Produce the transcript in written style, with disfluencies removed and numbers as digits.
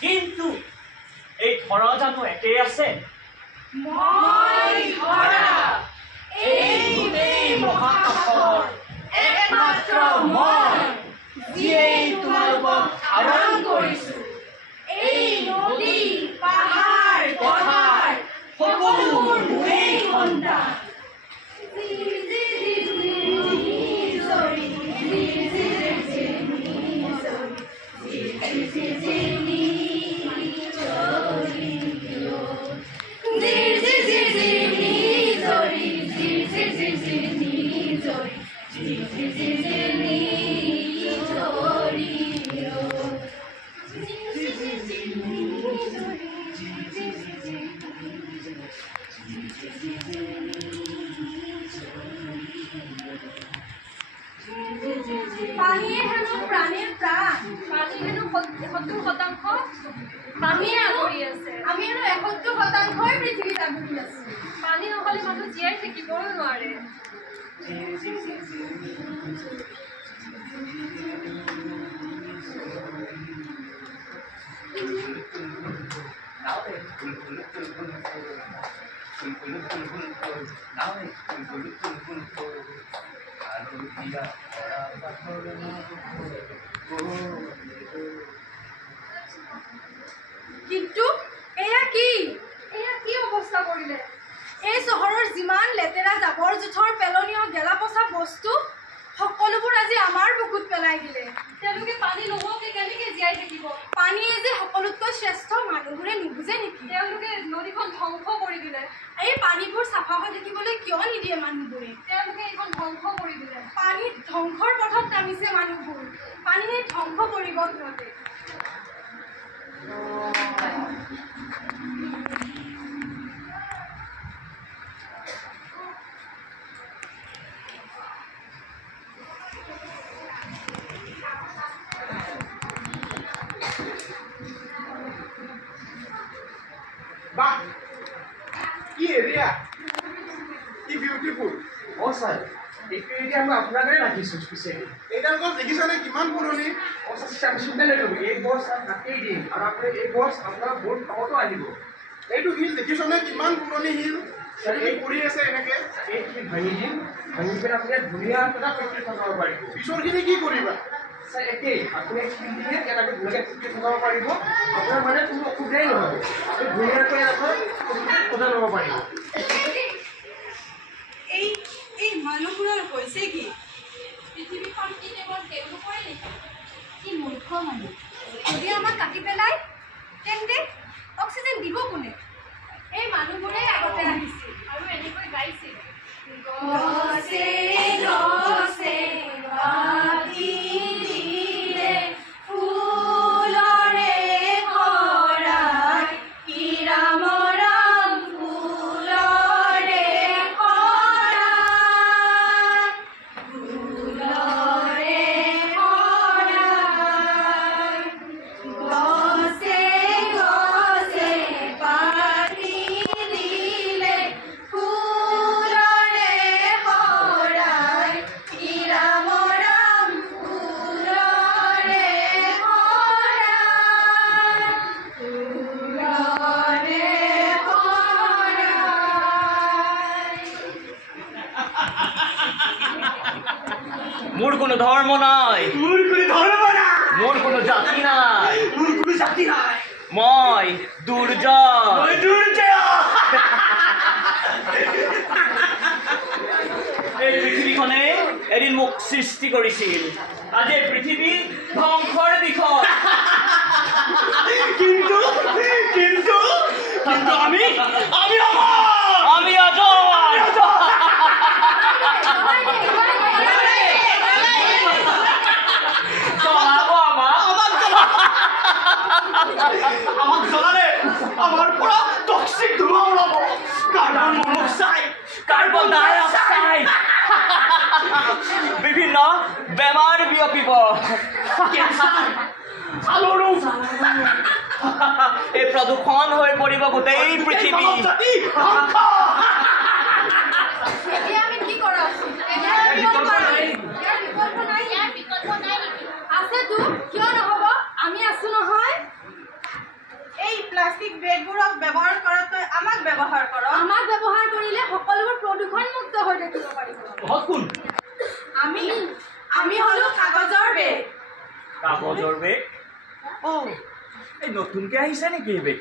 কিন্তু এই ধৰা জানো একেই আছে মহাকাশৰ একমাত্ৰ মই যিয়েই তোমালোকক আহ্বান কৰিছো এই নদী পাহাৰ পথাৰ সকলোবোৰ মোৰেই সন্তান পানীয়ে হেনো প্ৰাণীৰ প্ৰাণ পানী হেনো 70% পানীয়ে আগুৰি আছে আমি হেনো 71% পৃথিৱীত আগুৰি আছো পানী নহ'লে মানুহ জীয়াই থাকিবই নোৱাৰে কিন্তু এয়া কি অৱস্থা কৰিলে এই চহৰৰ যিমান লেতেৰা জাবৰ জোথৰ পেলনীয় গেলা পচা বস্তু সকলোবোৰ আজি আমাৰ বুকুত পেলাই দিলে তেওঁলোকে পানী নোহোৱাকৈ কেনেকৈ জীয়াই থাকিব পানীয়ে যে সকলোতকৈ শ্ৰেষ্ঠ মানুহবোৰে নুবুজে নেকি তেওঁলোকে নদীখন ধ্বংস কৰি দিলে এই পানীবোৰ চাফা হৈ থাকিবলৈ কিয় নিদিয়ে মানুহবোৰে তেওঁলোকে এইখন ধ্বংস কৰি দিলে পানী ধ্বংসৰ পথত নামিছে মানুহবোৰ পানীয়ে ধ্বংস কৰিব সিহঁতে Bah, কি এৰিয়া কি বিউটিফুল অ ছাৰ এইটো এতিয়া মই আপোনাকে ৰাখিছোঁ পিছে এইডাল গছ দেখিছানে কিমান পুৰণি চিন্তা নকৰিব এই গছ কাটেই দিম আৰু আপুনি এই গছ আপোনাৰ বহুত কামতো আহিব এইটো শিল দেখিছনে কিমান পুৰণি শিল এই পৰি আছে এনেকে এই শিল ভাঙি দিম ভাঙি পেলাই আপুনি ধুনীয়া এটা ফেক্টৰী বনাব পাৰিব পিছৰখিনি কি কৰিবা ছাৰ একেই আপুনি শিল দিয়ে ইয়াত ধুনীয়াকৈ ফেক্টৰী বনাব পাৰিব আপোনাৰ মানে কোনো অসুবিধাই নহ'ব আপুনি ধুনীয়াকৈ এটা সজাই ল'ব পাৰিব এই মানুহবোৰৰ হৈছে কি পৃথিৱীখন কি কেৱল তেওঁলোকৰে নেকি কি মূৰ্খ মানুহ যদি আমাক কাটি পেলাই তেন্তে অক্সিজেন দিব কোনে এই মানুহবোৰে আগতে আহিছিল আৰু এনেকৈ গাইছিল গছে গছে পাতি দিলে ফুলৰে ভৰাই কিৰাম মোৰ কোনো ধৰ্ম নাই মোৰ কোনো জাতি নাই মই দুৰ্জয় এই পৃথিৱীখনে এদিন মোক সৃষ্টি কৰিছিল আজি পৃথিৱী ধ্বংসৰ দিশত কিন্তু আমি আমাক জ্বলালে আমাৰ পৰা টক্সিক ধোঁৱা ওলাব কাৰ্বন মনোক্সাইড কাৰ্বন ডাই অক্সাইড বিভিন্ন বেমাৰ বিয়পিব এই প্ৰদূষণ হৈ পৰিব গোটেই পৃথিৱী এতিয়া আমি কি কৰা উচিত? এতিয়া আমি কি কৰা? ইয়াৰ বিকল্প নাই। আছেতো, কিয় নহ'ব? আমি আছো নহয়। এই প্লাষ্টিক বেগবোৰক ব্যৱহাৰ কৰাতকৈ আমাক ব্যৱহাৰ কৰক। আমাক ব্যৱহাৰ কৰিলে সকলোবোৰ প্ৰদূষণমুক্ত হৈ থাকিব পাৰিব। আমি হ'লো কাগজৰ বেগ। কাগজৰ বেগ এই নতুনকৈ আহিছে নেকি এই বেগ